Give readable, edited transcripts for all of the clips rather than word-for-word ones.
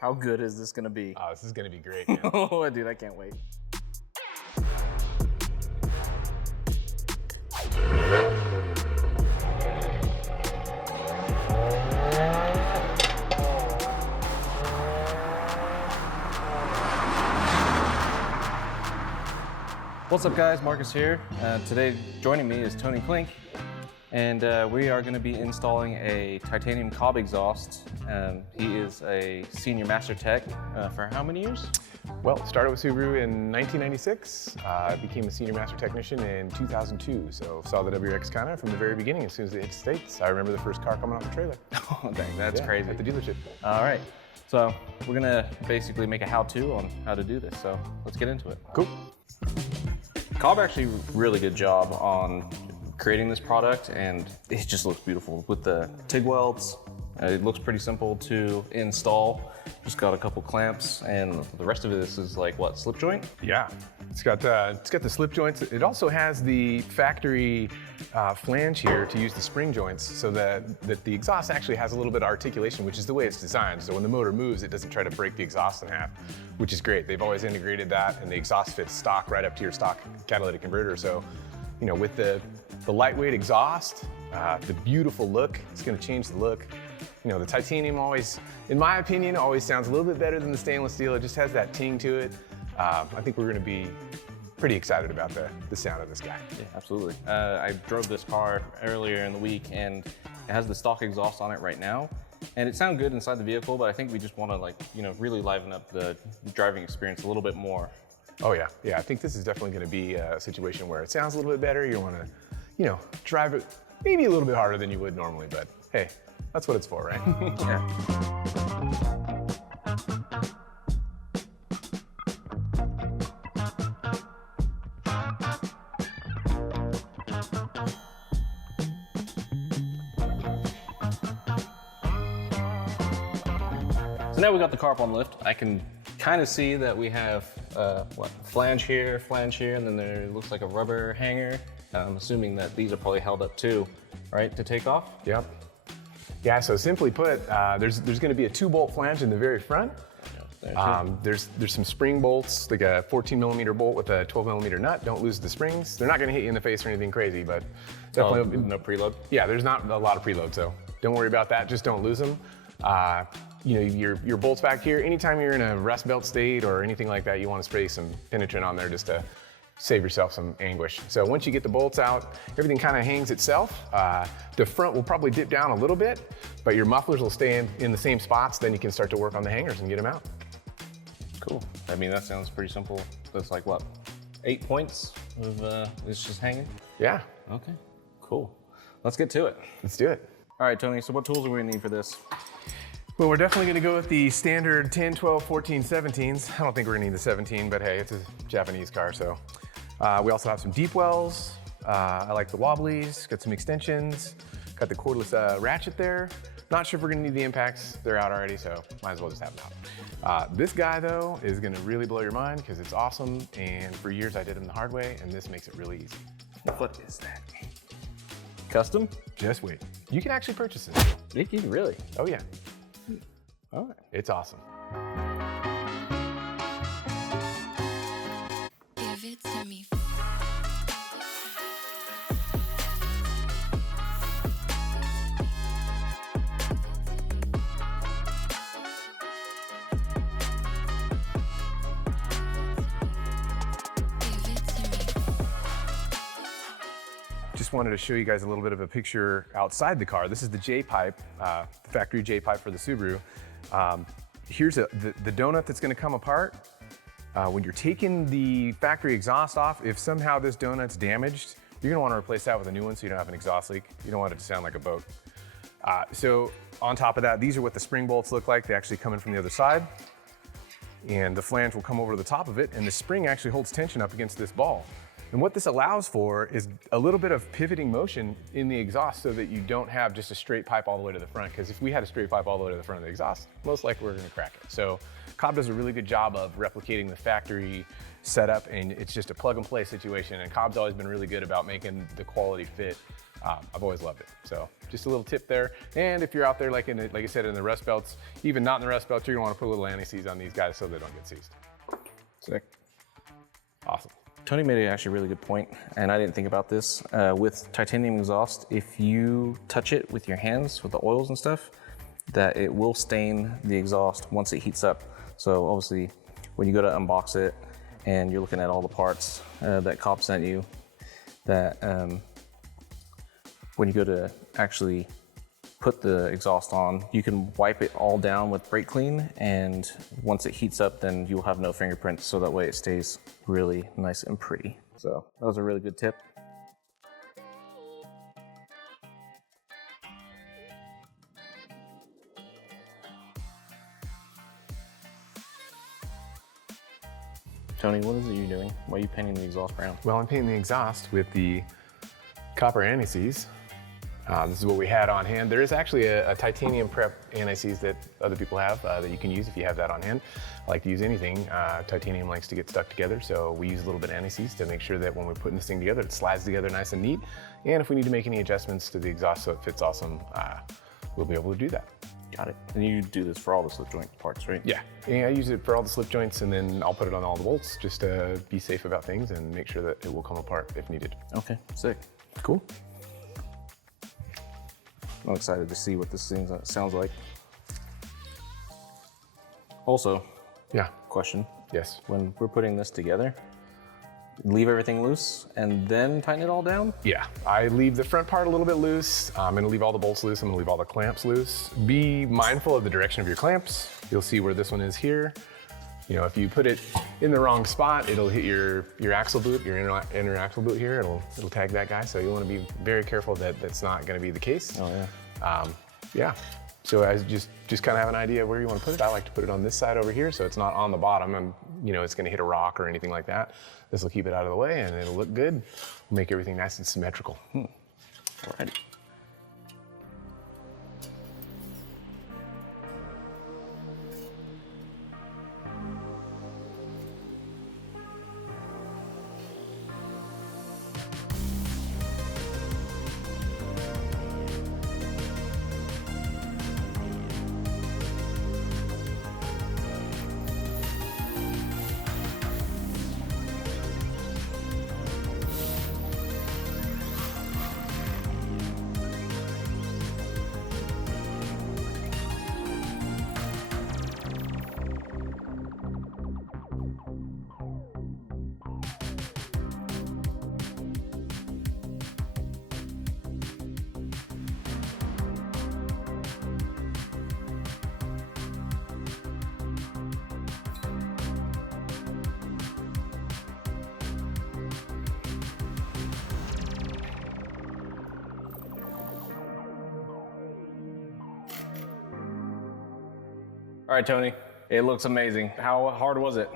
How good is this gonna be? Oh, this is gonna be great, man. Oh, dude, I can't wait. What's up guys, Marcus here. Today joining me is Tony Klink, and we are going to be installing a titanium Cobb exhaust. He is a senior master tech for how many years? Well, started with Subaru in 1996, became a senior master technician in 2002, so saw the WRX kind of from the very beginning as soon as it hit the States. I remember the first car coming off the trailer. Oh dang, that's crazy. At the dealership. All right, so we're going to basically make a how-to on how to do this, so let's get into it. Cool. Cobb actually really good job on creating this product, and it just looks beautiful with the TIG welds. It looks pretty simple to install. Just got a couple clamps, and the rest of it is like what, slip joint? Yeah, it's got the slip joints. It also has the factory flange here to use the spring joints, so that the exhaust actually has a little bit of articulation, which is the way it's designed. So when the motor moves, it doesn't try to break the exhaust in half, which is great. They've always integrated that, and the exhaust fits stock right up to your stock catalytic converter. So, you know, with the lightweight exhaust, the beautiful look, it's going to change the look. You know, the titanium always, in my opinion, always sounds a little bit better than the stainless steel. It just has that ting to it. I think we're going to be pretty excited about the sound of this guy. Yeah, absolutely. I drove this car earlier in the week, and it has the stock exhaust on it right now. And it sounds good inside the vehicle, but I think we just want to, like, you know, really liven up the driving experience a little bit more. Oh yeah, yeah. I think this is definitely going to be a situation where it sounds a little bit better. You want to, you know, drive it maybe a little bit harder than you would normally, but hey, that's what it's for, right? Yeah. So now we got the car up on lift. I can kind of see that we have flange here, and then there looks like a rubber hanger. I'm assuming that these are probably held up too, right, to take off? Yep. Yeah, so simply put, there's going to be a 2-bolt flange in the very front. There's some spring bolts, like a 14mm bolt with a 12mm nut. Don't lose the springs. They're not going to hit you in the face or anything crazy, but definitely no preload. Yeah, there's not a lot of preload, so don't worry about that. Just don't lose them. You know, your bolts back here. Anytime you're in a rust belt state or anything like that, you want to spray some penetrant on there just to save yourself some anguish. So once you get the bolts out, everything kind of hangs itself. The front will probably dip down a little bit, but your mufflers will stay in the same spots. Then you can start to work on the hangers and get them out. Cool. I mean, that sounds pretty simple. That's like what, 8 points of it's just hanging? Yeah. Okay, cool. Let's get to it. Let's do it. All right, Tony, so what tools are we gonna need for this? Well, we're definitely gonna go with the standard 10, 12, 14, 17s. I don't think we're gonna need the 17, but hey, it's a Japanese car, so. We also have some deep wells. I like the wobblies, got some extensions, got the cordless ratchet there. Not sure if we're gonna need the impacts. They're out already, so might as well just have them out. This guy though is gonna really blow your mind because it's awesome, and for years I did them the hard way, and this makes it really easy. What is that? Custom? Just wait. You can actually purchase it. Mickey, really? Oh yeah. All right. It's awesome. Give it to me. Just wanted to show you guys a little bit of a picture outside the car. This is the J-pipe, the factory J-pipe for the Subaru. Here's the donut that's gonna come apart. When you're taking the factory exhaust off, if somehow this donut's damaged, you're gonna wanna replace that with a new one so you don't have an exhaust leak. You don't want it to sound like a boat. So on top of that, these are what the spring bolts look like. They actually come in from the other side. And the flange will come over to the top of it, and the spring actually holds tension up against this ball. And what this allows for is a little bit of pivoting motion in the exhaust so that you don't have just a straight pipe all the way to the front. Because if we had a straight pipe all the way to the front of the exhaust, most likely we're gonna crack it. So Cobb does a really good job of replicating the factory setup, and it's just a plug and play situation. And Cobb's always been really good about making the quality fit I've always loved it. So just a little tip there. And if you're out there, like I said, in the rust belts, even not in the rust belts, you're gonna wanna put a little anti-seize on these guys so they don't get seized. Sick. Awesome. Tony made an actually really good point, and I didn't think about this. With titanium exhaust, if you touch it with your hands, with the oils and stuff, that it will stain the exhaust once it heats up. So obviously, when you go to unbox it and you're looking at all the parts that Cobb sent you, that when you go to actually put the exhaust on, you can wipe it all down with brake clean, and once it heats up, then you'll have no fingerprints, so that way it stays really nice and pretty. So that was a really good tip. Tony, what is it you're doing? Why are you painting the exhaust brown? Well, I'm painting the exhaust with the copper anti-seize. This is what we had on hand. There is actually a titanium prep anti-seize that other people have that you can use if you have that on hand. I like to use anything. Titanium likes to get stuck together, so we use a little bit of anti-seize to make sure that when we're putting this thing together, it slides together nice and neat. And if we need to make any adjustments to the exhaust so it fits awesome, we'll be able to do that. Got it. And you do this for all the slip joint parts, right? Yeah, and I use it for all the slip joints, and then I'll put it on all the bolts just to be safe about things and make sure that it will come apart if needed. Okay, sick. Cool. I'm excited to see what this thing sounds like. Also, Yeah. question. Yes. When we're putting this together, leave everything loose and then tighten it all down? Yeah, I leave the front part a little bit loose. I'm gonna leave all the bolts loose. I'm gonna leave all the clamps loose. Be mindful of the direction of your clamps. You'll see where this one is here. You know, if you put it in the wrong spot, it'll hit your axle boot, your inner axle boot here. It'll tag that guy. So you want to be very careful that that's not going to be the case. Oh yeah. Yeah. So as just kind of have an idea where you want to put it. I like to put it on this side over here, so it's not on the bottom, and you know it's going to hit a rock or anything like that. This will keep it out of the way, and it'll look good. Make everything nice and symmetrical. Alrighty. All right, Tony, it looks amazing. How hard was it?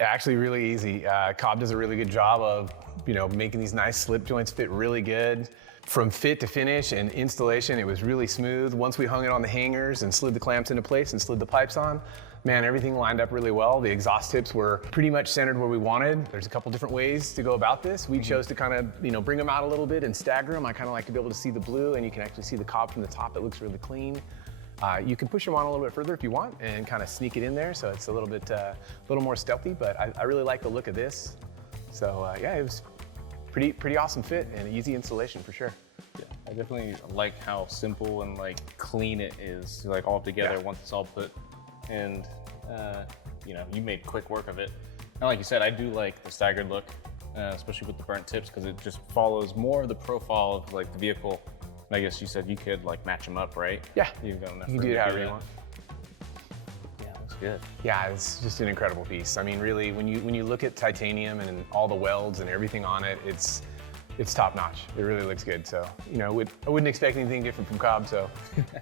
Actually really easy. Cobb does a really good job of, you know, making these nice slip joints fit really good. From fit to finish and installation, it was really smooth. Once we hung it on the hangers and slid the clamps into place and slid the pipes on, man, everything lined up really well. The exhaust tips were pretty much centered where we wanted. There's a couple different ways to go about this. We chose to kind of, you know, bring them out a little bit and stagger them. I kind of like to be able to see the blue, and you can actually see the Cobb from the top. It looks really clean. You can push them on a little bit further if you want and kind of sneak it in there, so it's a little bit, little more stealthy, but I really like the look of this. So yeah, it was pretty awesome fit and easy installation for sure. Yeah, I definitely like how simple and like clean it is, like all together once it's all put. And you know, you made quick work of it. And like you said, I do like the staggered look, especially with the burnt tips, because it just follows more of the profile of like the vehicle. I guess you said you could like match them up, right? Yeah, You've got enough you can do it however you want. Yeah, that's good. Yeah, it's just an incredible piece. I mean, really, when you look at titanium and all the welds and everything on it, it's top notch. It really looks good. So, you know, I wouldn't expect anything different from Cobb. So,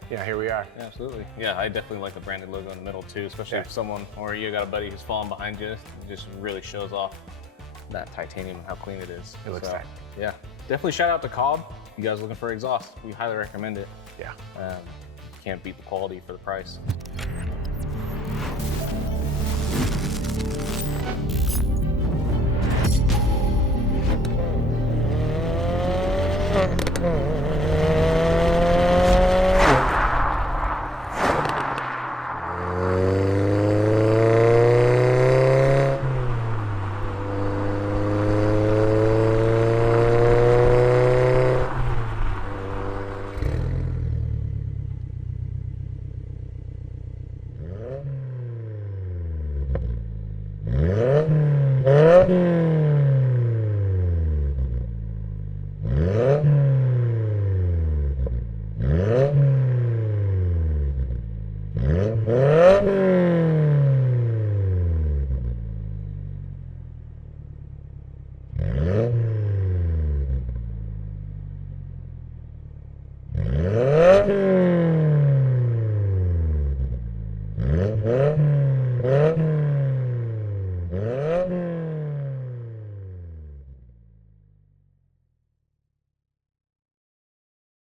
yeah, here we are. Yeah, absolutely. Yeah, I definitely like the branded logo in the middle too, especially if someone or you got a buddy who's falling behind you. It just really shows off that titanium and how clean it is. It looks tight. Yeah, definitely shout out to Cobb. You guys looking for exhaust? We highly recommend it. Yeah. Can't beat the quality for the price.